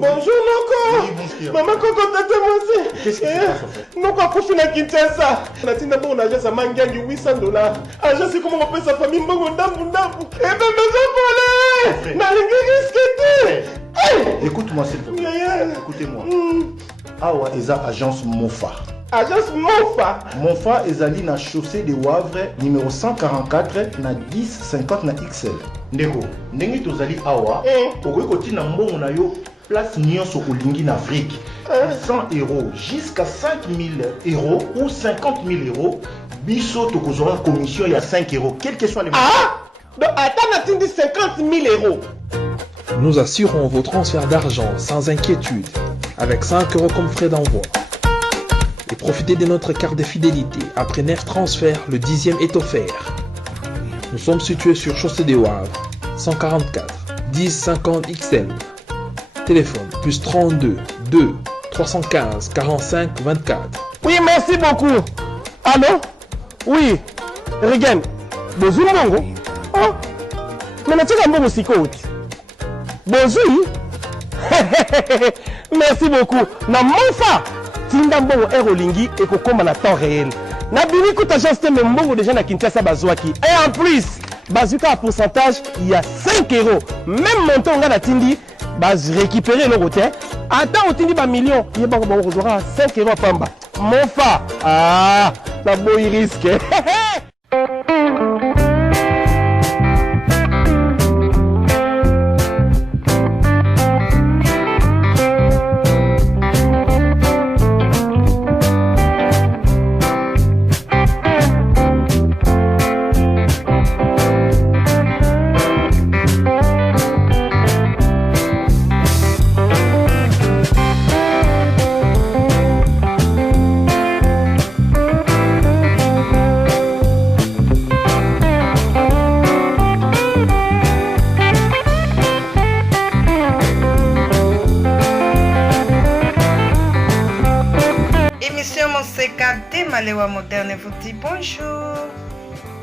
Bonjour Noko. Oui, bonjour. Maman Koko tata moi. Qu'est-ce qui se passe en fait? Noko a couché na Kinshasa. Natina bon agence à Mangangi $800. Agence c'est comment on appelle sa famille Mbongo Ndambu Ndambu. Eh ben maison pour na risque. Écoute-moi s'il te plaît. Écoutez-moi. Awa eza agence Mofa. Agence Mofa. Mofa ezali na chaussée de Wavre numéro 144 na 1050 na XL. Ndeko, ndenge tozali awa, okoki kotina mbongo na yo place nyonso olingi na Afrique. 100 € jusqu'à 5000 € ou 50 000 €. Biso tokozora commission ya 5 €, quel que soit les montants. Ah! Donc attends, atteindre 50 000 €. Nous assurons vos transferts d'argent sans inquiétude, avec 5 € comme frais d'envoi. Et profitez de notre carte de fidélité. Après 9 transferts, le 10e est offert. Nous sommes situés sur Chaussée des Wavres, 144 1050 XL. Téléphone plus 32 2 315 45 24. Oui, merci beaucoup. Allô? Oui. Regan. Bonjour, Mongo. Oh. Mais tu as un psychote. Bonjour. Merci beaucoup. Na Mofa. Tinda mbongo Aerolingi et kokoma na temps réel. Na bini kuta agence te mbongo déjà na Kinshasa bazwaki. Et en plus, bazuka à pourcentage, il y a 5 €. Même montant on a tindi, baz récupérer le côté. Attends, on tindi ba million, il y a ba 5 € pamba. Mofa. Ah, na boy risque. Émission Moseka de Malewa Moderne vous dit bonjour.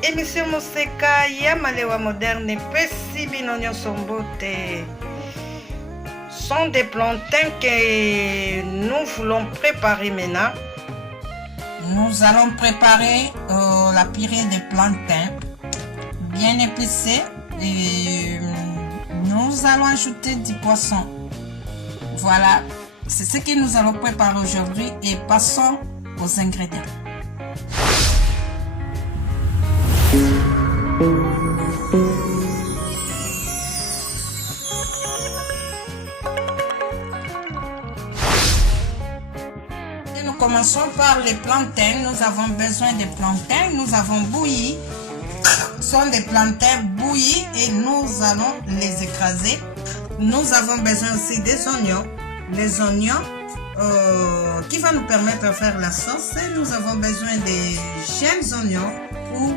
Émission Moseka ya Malewa Moderne pesi binonyo sombote. Sont des plantains que nous voulons préparer maintenant. Nous allons préparer la purée de plantains bien épicée et nous allons ajouter du poisson. Voilà, c'est ce que nous allons préparer aujourd'hui et passons aux ingrédients. Nous commençons par les plantains. Nous avons besoin de plantains. Nous avons bouilli. Ce sont des plantains bouillis et nous allons les écraser. Nous avons besoin aussi des oignons. Les oignons qui vont nous permettre de faire la sauce. Et nous avons besoin des jeunes oignons ou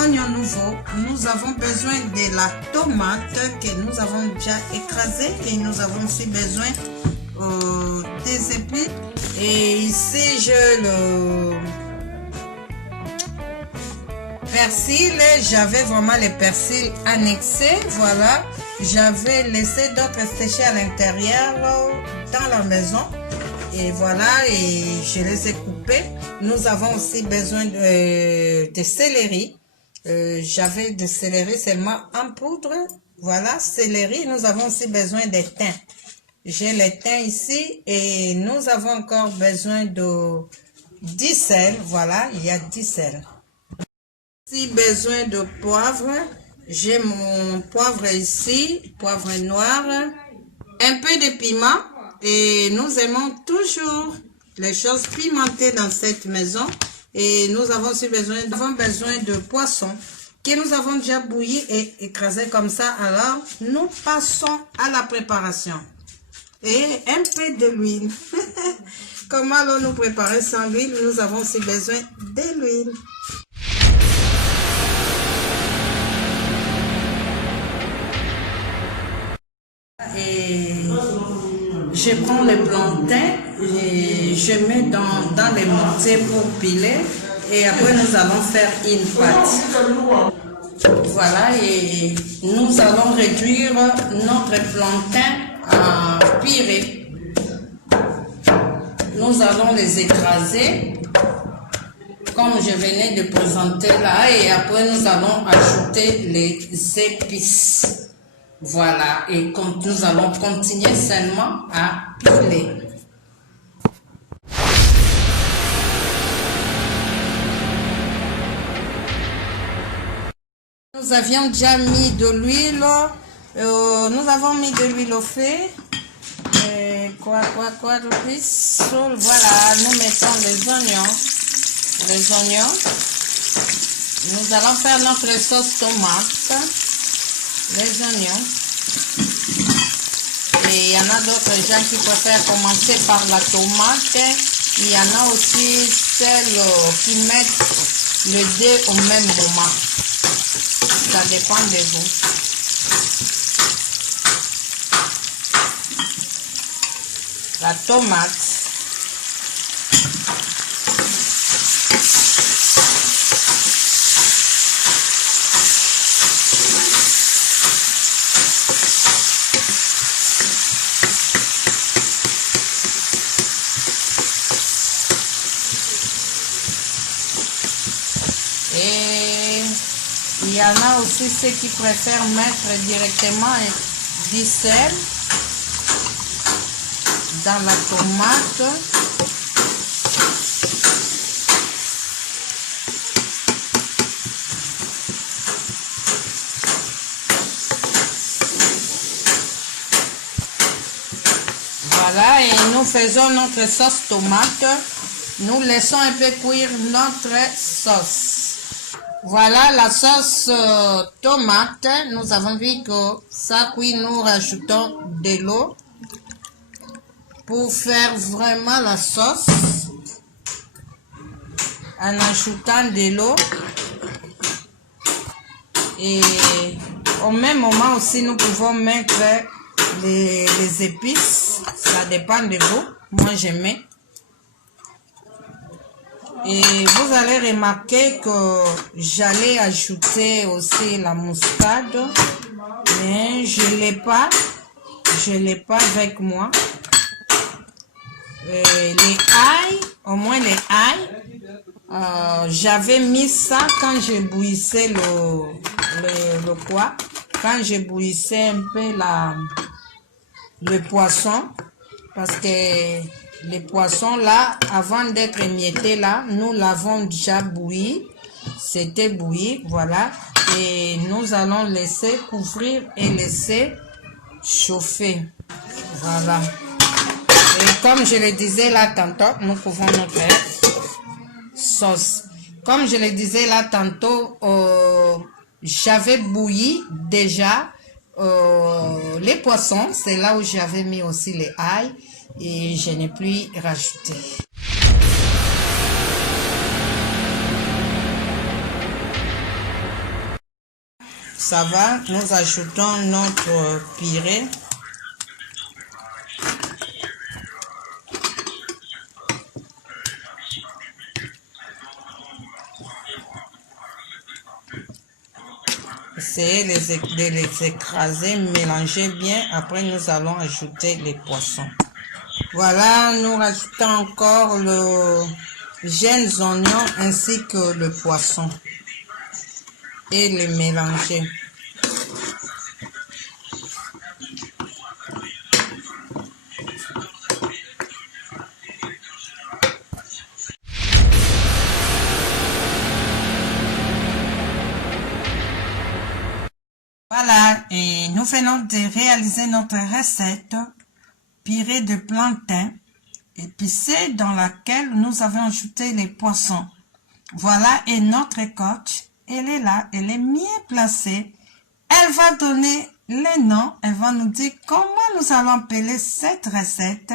oignons nouveaux. Nous avons besoin de la tomate que nous avons déjà écrasée et nous avons aussi besoin des épis. Et ici j'ai le persil. J'avais vraiment le persil annexé. Voilà. J'avais laissé d'autres sécher à l'intérieur dans la maison. Et voilà, et je les ai coupés. Nous avons aussi besoin de céleri. J'avais de céleri seulement en poudre. Voilà, céleri. Nous avons aussi besoin de thym. J'ai le thym ici et nous avons encore besoin de 10 sel. Voilà, il y a 10 sel. Aussi besoin de poivre. J'ai mon poivre ici, poivre noir, un peu de piment et nous aimons toujours les choses pimentées dans cette maison. Et nous avons aussi besoin de poisson que nous avons déjà bouilli et écrasé comme ça. Alors, nous passons à la préparation. Et un peu de l'huile. Comment allons-nous préparer sans l'huile? Nous avons aussi besoin de l'huile. Et je prends les plantains et je mets dans les mortiers pour piler et après nous allons faire une pâte. Voilà, et nous allons réduire notre plantain en pirer. Nous allons les écraser comme je venais de présenter là, et après nous allons ajouter les épices. Voilà, et nous allons continuer seulement à piler. Nous avions déjà mis de l'huile, nous avons mis de l'huile au feu. Quoi de plus? Voilà, nous mettons les oignons. Nous allons faire notre sauce tomate, les oignons. Et il y en a d'autres gens qui préfèrent commencer par la tomate. Il y en a aussi celles qui mettent le dé au même moment. Ça dépend de vous. La tomate. Et il y en a aussi ceux qui préfèrent mettre directement du sel dans la tomate. Voilà, et nous faisons notre sauce tomate. Nous laissons un peu cuire notre sauce. Voilà la sauce tomate. Nous avons vu que ça cuit, nous rajoutons de l'eau pour faire vraiment la sauce en ajoutant de l'eau. Et au même moment aussi, nous pouvons mettre les épices. Ça dépend de vous. Moi, je mets. Et vous allez remarquer que j'allais ajouter aussi la moutarde, mais je l'ai pas avec moi. Les ail, au moins les ail, j'avais mis ça quand je bouillissais le pois, quand je bouillissais un peu le poisson, parce que les poissons là, avant d'être émiettés là, nous l'avons déjà bouilli. C'était bouilli, voilà. Et nous allons laisser couvrir et laisser chauffer. Voilà. Et comme je le disais là tantôt, nous pouvons notre sauce. Comme je le disais là tantôt, j'avais bouilli déjà les poissons. C'est là où j'avais mis aussi les ail. Et je n'ai plus rajouté. Ça va, nous ajoutons notre purée. Essayez de les écraser, mélanger bien. Après, nous allons ajouter les poissons. Voilà, nous rajoutons encore le jeunes oignons ainsi que le poisson et les mélanger. Voilà, et nous venons de réaliser notre recette purée de plantain épicée dans laquelle nous avons ajouté les poissons. Voilà, et notre coach, elle est là, elle est bien placée. Elle va donner les noms, elle va nous dire comment nous allons appeler cette recette.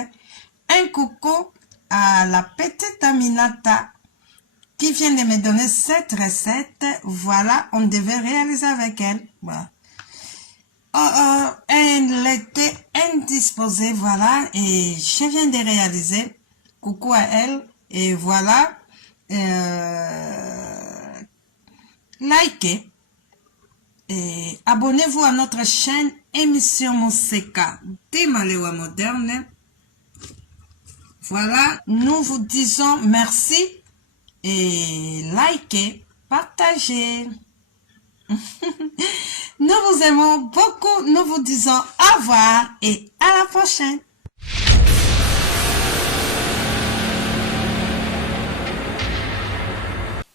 Un coucou à la petite Aminata qui vient de me donner cette recette. Voilà, on devait réaliser avec elle. Voilà. Elle était indisposée, voilà, et je viens de réaliser. Coucou à elle, et voilà. Likez et abonnez-vous à notre chaîne émission Moseka des Malewa Moderne. Voilà, nous vous disons merci et likez, partagez. Nous vous aimons beaucoup, nous vous disons au revoir et à la prochaine.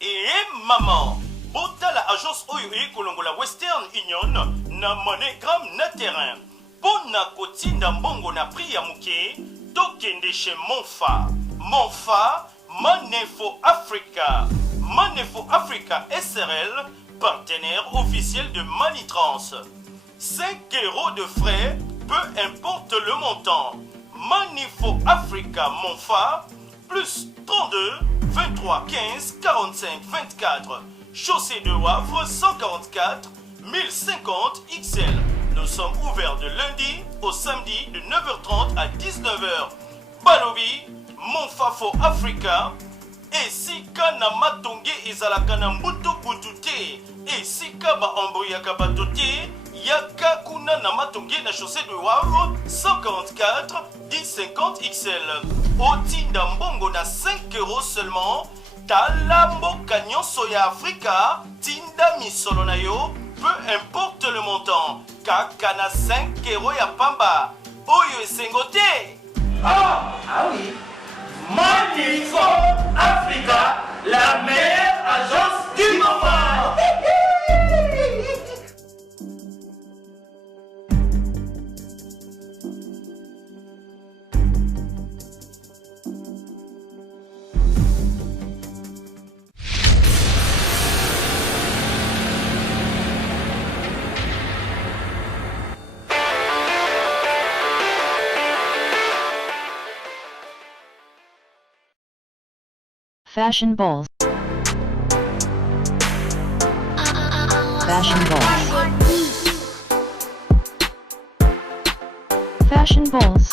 Et maman, bota la agence Oyo Kolongola Western Union na MoneyGram na terrain. Pona kotinda mbongo na prix ya muke, tokende chez Monfa. Monfa, Manefo Africa. Manefo Africa SRL, partenaire officiel de Manitrans. 5 € de frais, peu importe le montant. Manefo Africa Monfa, plus 32 23 15 45 24. Chaussée de Wavre 144 1050 XL. Nous sommes ouverts de lundi au samedi de 9h30 à 19h. Balobi, Monfafo Africa. Et si kana matonge ezalaka na mbutu butute. Et si kaba embrouillaka batote. Yaka kuna na matonge na chaussée de Wavre 144 1050 XL. Otinda mbongo na 5 € seulement. Talambo Canyon Soya Africa, Tinda Misolo na yo, peu importe le montant. Kakana 5 € ya pamba. Oyo esengote. Ah oui. Manefo Africa, la meilleure agence du moment. Fashion balls. Fashion balls. Fashion balls.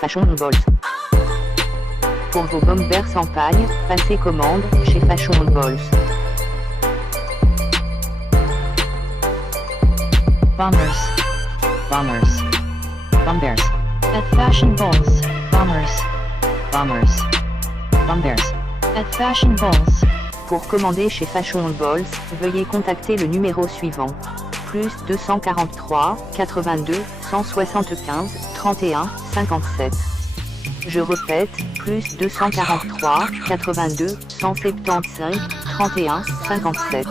Fashion balls. Pour vos bombers en paille, passez commande chez Fashion balls. Bombers. Bombers. Bombers. At Fashion balls. Bombers. Bombers. Bombers. At Fashion balls. Pour commander chez Fashion balls, veuillez contacter le numéro suivant. Plus 243 82 175 31 57. Je répète, plus 243 82 175 31 57.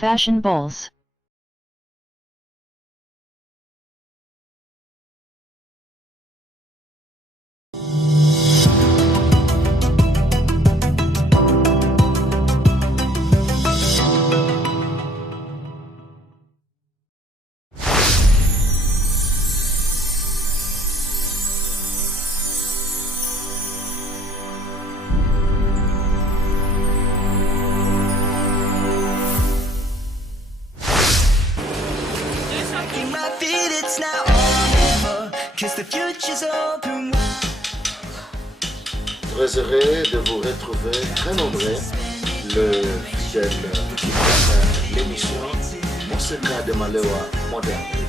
Fashion balls. Très heureux de vous retrouver très nombreux. Le fidèle qui prépare l'émission Moseka de Malewa Moderne.